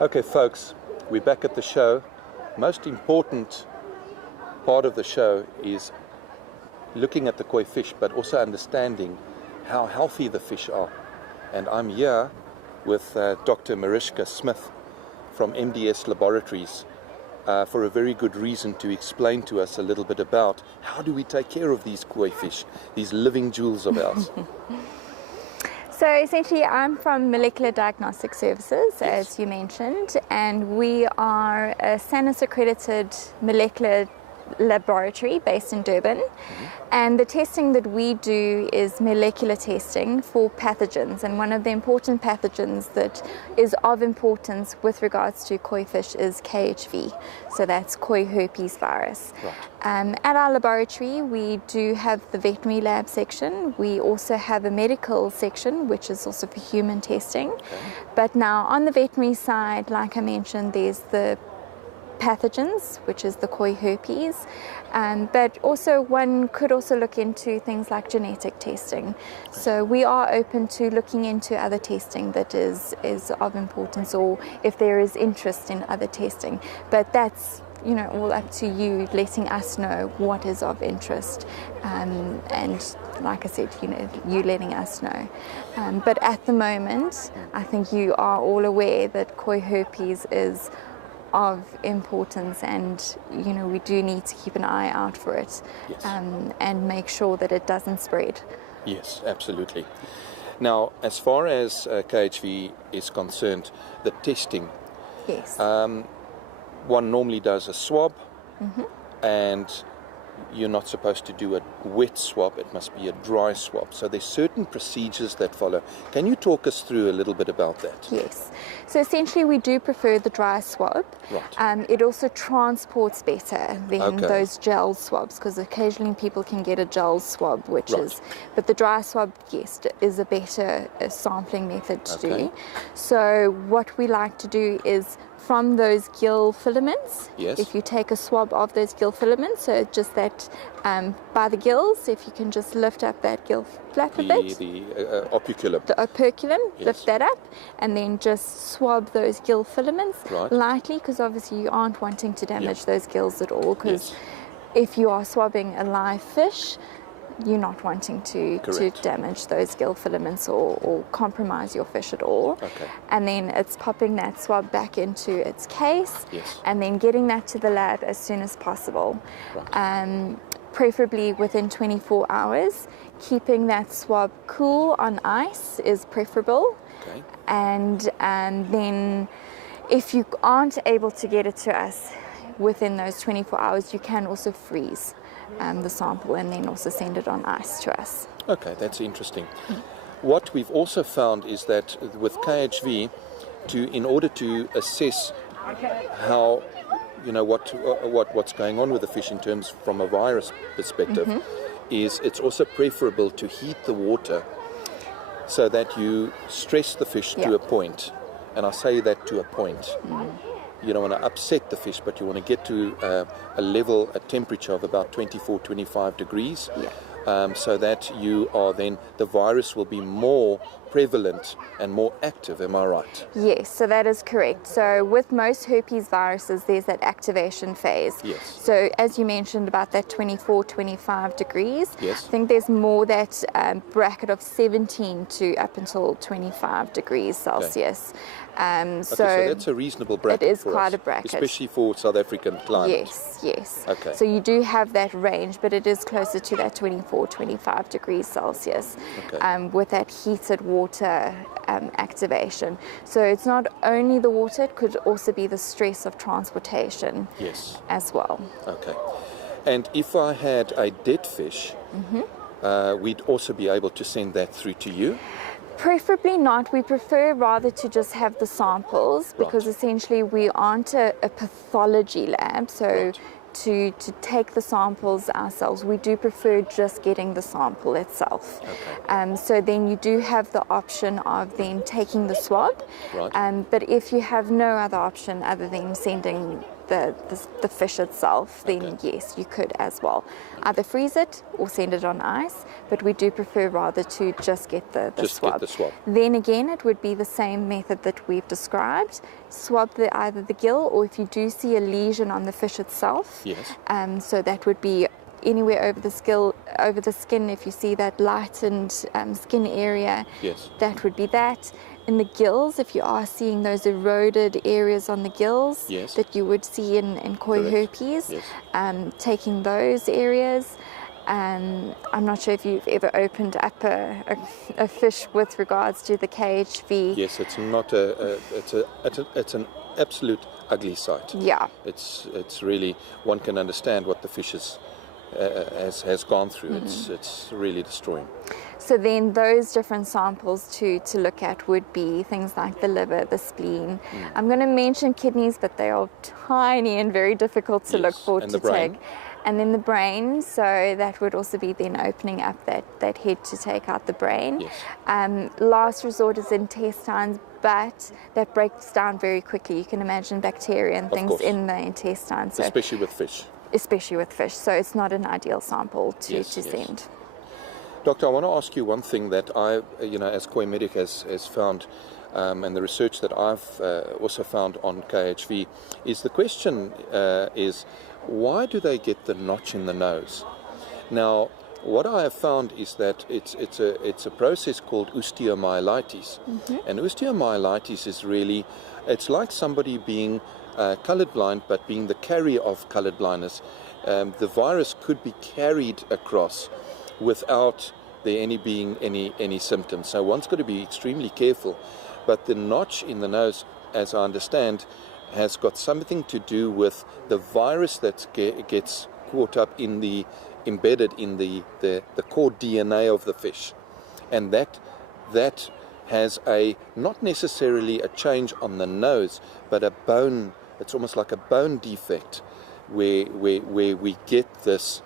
Okay, folks, we're back at the show. Most important part of the show is looking at the koi fish, but also understanding how healthy the fish are. And I'm here with Dr. Maireschka Smith from MDS Laboratories for a very good reason to explain to us a little bit about how do we take care of these koi fish, these living jewels of ours. So essentially I'm from Molecular Diagnostic Services, as you mentioned, and we are a SANIS accredited molecular laboratory based in Durban. And the testing that we do is molecular testing for pathogens, and one of the important pathogens that is of importance with regards to koi fish is KHV, so that's koi herpes virus. Right. At our laboratory we do have the veterinary lab section. We also have a medical section which is also for human testing. But now on the veterinary side, like I mentioned, there's the pathogens, which is the koi herpes, but also one could also look into things like genetic testing. So we are open to looking into other testing that is of importance, or if there is interest in other testing. But that's all up to you, letting us know what is of interest, and like I said, you letting us know. But at the moment, I think you are all aware that koi herpes is of importance, and we do need to keep an eye out for it. Yes. And make sure that it doesn't spread. Yes, absolutely. Now, as far as KHV is concerned, the testing, Yes. One normally does a swab, and you're not supposed to do a wet swab, it must be a dry swab. So there's certain procedures that follow. Can you talk us through a little bit about that? Yes. So essentially we do prefer the dry swab. Right. It also transports better than those gel swabs, because occasionally people can get a gel swab, which is, but the dry swab, yes, is a better sampling method to do. So what we like to do is from those gill filaments, if you take a swab of those gill filaments, so just that by the gills, if you can just lift up that gill flap a bit. The operculum. The operculum, lift that up, and then just swab those gill filaments lightly, because obviously you aren't wanting to damage those gills at all, because if you are swabbing a live fish, you're not wanting to damage those gill filaments or compromise your fish at all. And then it's popping that swab back into its case, and then getting that to the lab as soon as possible. Preferably within 24 hours. Keeping that swab cool on ice is preferable. And then if you aren't able to get it to us within those 24 hours, you can also freeze the sample and then also send it on ice to us. Okay, that's interesting. What we've also found is that with KHV, in order to assess how, what's going on with the fish in terms from a virus perspective, is it's also preferable to heat the water so that you stress the fish to a point. And I say that to a point. You don't want to upset the fish, but you want to get to a temperature of about 24, 25 degrees, so that you are then, the virus will be more prevalent and more active, am I right? Yes, so that is correct. So with most herpes viruses, there's that activation phase. So as you mentioned about that 24, 25 degrees, I think there's more that bracket of 17 to up until 25 degrees Celsius. So that's a reasonable bracket. It is for quite us, a bracket. Especially for South African climate. Yes. So you do have that range, but it is closer to that 24, 25 degrees Celsius with that heated water activation. So it's not only the water, it could also be the stress of transportation as well. And if I had a dead fish, we'd also be able to send that through to you? Preferably not. We prefer rather to just have the samples, because essentially we aren't a pathology lab, so to take the samples ourselves, we do prefer just getting the sample itself. So then you do have the option of then taking the swab, but if you have no other option other than sending the fish itself, then yes, you could as well. Either freeze it or send it on ice, but we do prefer rather to just get the swab. Get the swab. Then again, it would be the same method that we've described. Swab either the gill, or if you do see a lesion on the fish itself, yes. So that would be anywhere over the skin. If you see that lightened skin area, yes. that would be that. In the gills, if you are seeing those eroded areas on the gills, yes. that you would see in koi herpes, yes. Taking those areas. I'm not sure if you've ever opened up a fish with regards to the KHV. Yes, it's not it's an absolute ugly sight. Yeah. It's really, one can understand what the fish has gone through. It's really destroying. So then those different samples to look at would be things like the liver, the spleen. I'm going to mention kidneys, but they are tiny and very difficult to look for to take. And then the brain, so that would also be then opening up that head to take out the brain. Yes. Last resort is intestines, but that breaks down very quickly. You can imagine bacteria and things in the intestines. So especially with fish. So it's not an ideal sample to send. Doctor, I want to ask you one thing that I, as Koi Medic has found, and the research that I've also found on KHV, is the question is, why do they get the notch in the nose? Now, what I have found is that it's a process called osteomyelitis, and osteomyelitis is really, it's like somebody being colorblind, but being the carrier of colored blindness. The virus could be carried across without there being any symptoms. So one's got to be extremely careful. But the notch in the nose, as I understand, has got something to do with the virus that gets caught up embedded in the core DNA of the fish, and that has not necessarily a change on the nose, but a bone. It's almost like a bone defect, where we get this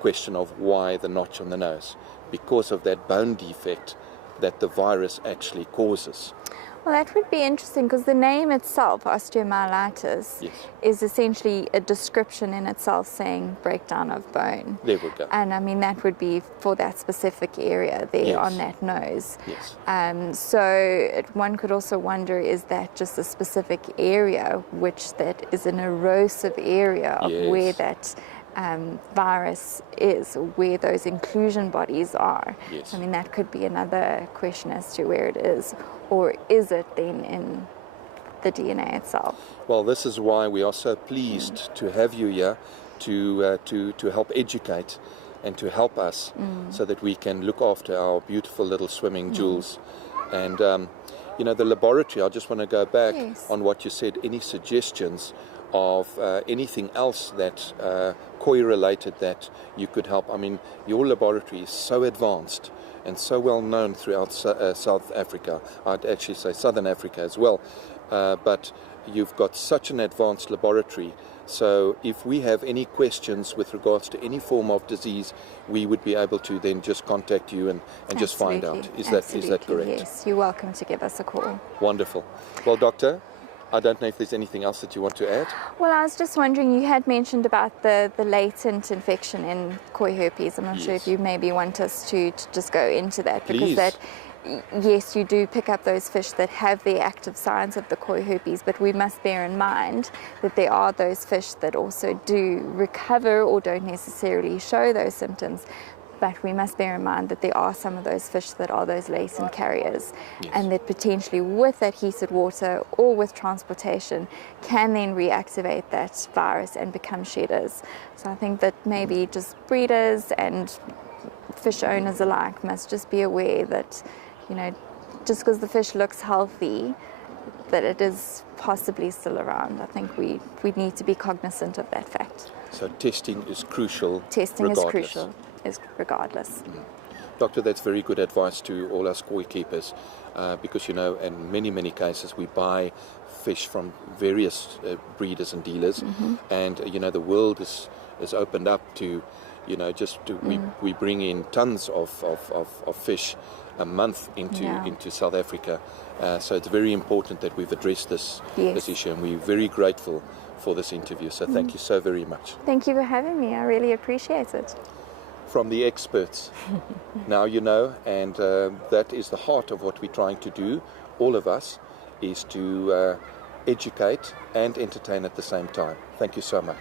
question of why the notch on the nose, because of that bone defect that the virus actually causes. Well, that would be interesting, because the name itself, osteomyelitis, is essentially a description in itself saying breakdown of bone. There we go. And I mean, that would be for that specific area there on that nose. Yes. So one could also wonder, is that just a specific area, which that is an erosive area of where that virus is, where those inclusion bodies are. Yes. I mean, that could be another question as to where it is, or is it then in the DNA itself? Well, this is why we are so pleased to have you here to help educate and to help us so that we can look after our beautiful little swimming jewels. And the laboratory, I just want to go back on what you said. Any suggestions of anything else that koi related that you could help? I mean, your laboratory is so advanced and so well known throughout South Africa. I'd actually say Southern Africa as well. But you've got such an advanced laboratory. So if we have any questions with regards to any form of disease, we would be able to then just contact you and just find out. Is that correct? Yes, you're welcome to give us a call. Wonderful. Well, Doctor, I don't know if there's anything else that you want to add. Well, I was just wondering, you had mentioned about the latent infection in koi herpes. I'm not sure if you maybe want us to just go into that. Please. Because yes, you do pick up those fish that have the active signs of the koi herpes, but we must bear in mind that there are those fish that also do recover or don't necessarily show those symptoms. But we must bear in mind that there are some of those fish that are those latent carriers, and that potentially with that heated water or with transportation can then reactivate that virus and become shedders. So I think that maybe just breeders and fish owners alike must just be aware that, just because the fish looks healthy, that it is possibly still around. I think we need to be cognizant of that fact. So testing is crucial. Testing is crucial. Regardless. Doctor, that's very good advice to all us koi keepers, because in many cases we buy fish from various breeders and dealers, and the world is opened up to we bring in tons of fish a month into South Africa, so it's very important that we've addressed this issue, and we're very grateful for this interview. So thank you so very much. Thank you for having me. I really appreciate it. From the experts. Now you know, and that is the heart of what we're trying to do, all of us, is to educate and entertain at the same time. Thank you so much.